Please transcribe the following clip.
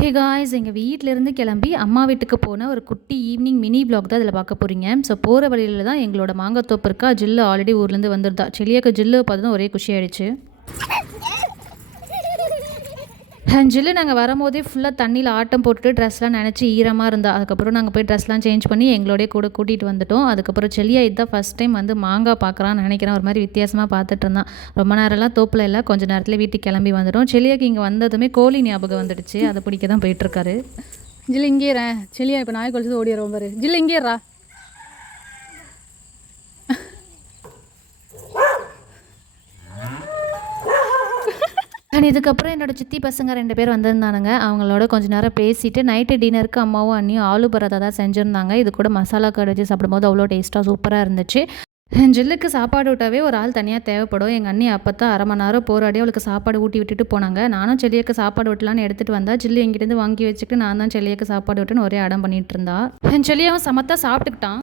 Hey guys, எங்கள் வீட்டிலேருந்து கிளம்பி அம்மா வீட்டுக்கு போன ஒரு குட்டி ஈவினிங் மினி வ்ளாக் தான் இதில் பார்க்க போகிறீங்க. ஸோ போகிற வழியில் தான் எங்களோட மாங்காய் தோப்பு இருக்கா. ஜில்லு ஆல்ரெடி ஊர்லேருந்து வந்துருந்தா. செலியாக்கு ஜில்லு பார்த்ததும் ஒரே குஷி ஆயிடுச்சு. ஜில்லு நாங்கள் வரும்போதே ஃபுல்லாக தண்ணியில் ஆட்டம் போட்டுட்டு ட்ரெஸ்லாம் நினச்சி ஈரமாக இருந்தா. அதுக்கப்புறம் நாங்கள் போய் ட்ரெஸ்லாம் சேஞ்ச் பண்ணி எங்களோடய கூட கூட்டிகிட்டு வந்துட்டோம். அதுக்கப்புறம் செலியா இதுதான் ஃபஸ்ட் டைம் வந்து மாங்காய் பார்க்குறான்னு நினைக்கிறேன். ஒரு மாதிரி வித்தியாசமாக பார்த்துட்டு இருந்தான். ரொம்ப நேரம்லாம் தோப்பில் இல்லை, கொஞ்சம் நேரத்தில் வீட்டுக்கு கிளம்பி வந்துட்டோம். செலியாக்கு இங்கே வந்ததுமே கோழி ஞாபகம் வந்துடுச்சு. அதை பிடிக்க தான் போயிட்டுருக்காரு. ஜில்லு இங்கேறேன். செலியா இப்போ நாய் கழிச்சு ஓடிடுவோம் பாரு. ஜில்லு இங்கேறா. இதுக்கப்புறம் என்னோட சித்தி பசங்க 2 பேர் வந்திருந்தானுங்க. அவங்களோட கொஞ்ச நேரம் பேசிட்டு நைட்டு டின்னருக்கு அம்மாவும் அண்ணியும் ஆலு பராத்தா தான் செஞ்சுருந்தாங்க. இது கூட மசாலா கறி வச்சு சாப்பிடும்போது அவ்வளோ டேஸ்ட்டாக சூப்பராக இருந்துச்சு. ஜில்லுக்கு சாப்பாடு விட்டாவே ஒரு ஆள் தனியாக தேவைப்படும். எங்கள் அண்ணி அப்போ தான் அரை மணி நேரம் போராடி அவளுக்கு சாப்பாடு ஊட்டி விட்டுட்டு போனாங்க. நானும் செல்லியாக்கு சாப்பாடு விட்டலான்னு எடுத்துகிட்டு வந்தா. ஜில்லு எங்கிட்டேருந்து வாங்கி வச்சுக்கிட்டு நான் தான் செல்லியாக்கு சாப்பாடு விட்டுன்னு ஒரே அடம் பண்ணிகிட்டு இருந்தா. செல்லியாவும் சமத்தா சாப்பிட்டுக்கிட்டான்.